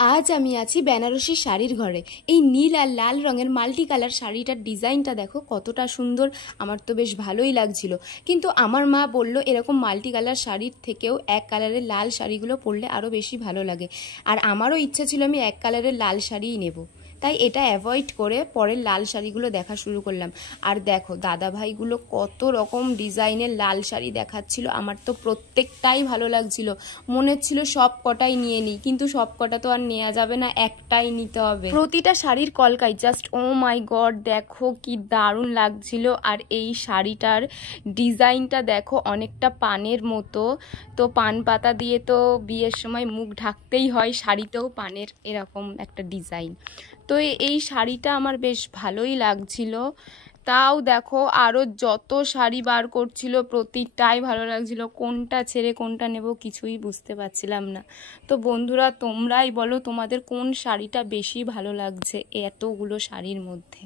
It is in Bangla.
আজ আমি আছি বেনারসি শাড়ির ঘরে। এই নীল আর লাল রঙের মাল্টি কালার শাড়িটার ডিজাইনটা দেখো কতটা সুন্দর। আমার তো বেশ ভালোই লাগছিল, কিন্তু আমার মা বলল এরকম মাল্টি কালার শাড়ির থেকেও এক কালারের লাল শাড়িগুলো পরলে আরও বেশি ভালো লাগে। আর আমারও ইচ্ছা ছিল আমি এক কালারের লাল শাড়িই নেব, তাই এটা অ্যাভয়েড করে পরের লাল শাড়িগুলো দেখা শুরু করলাম। আর দেখো দাদা ভাইগুলো কত রকম ডিজাইনের লাল শাড়ি দেখাচ্ছিল, আমার তো প্রত্যেকটাই ভালো লাগছিল। মনে হচ্ছিল সব কটাই নিয়ে নিই, কিন্তু সব কটা তো আর নেওয়া যাবে না, একটাই নিতে হবে। প্রতিটা শাড়ির কলকাই জাস্ট ও মাই গড, দেখো কি দারুণ লাগছিল। আর এই শাড়িটার ডিজাইনটা দেখো অনেকটা পানের মতো, তো পান পাতা দিয়ে তো বিয়ের সময় মুখ ঢাকতেই হয়, শাড়িতেও পানের এরকম একটা ডিজাইন। তো এই শাড়িটা আমার বেশ ভালোই লাগছিল। তাও দেখো আরও যত শাড়ি বার করছিল প্রতিটাই ভালো লাগছিল, কোনটা ছেড়ে কোনটা নেব কিছুই বুঝতে পারছিলাম না। তো বন্ধুরা তোমরাই বলো তোমাদের কোন শাড়িটা বেশি ভালো লাগছে এতগুলো শাড়ির মধ্যে।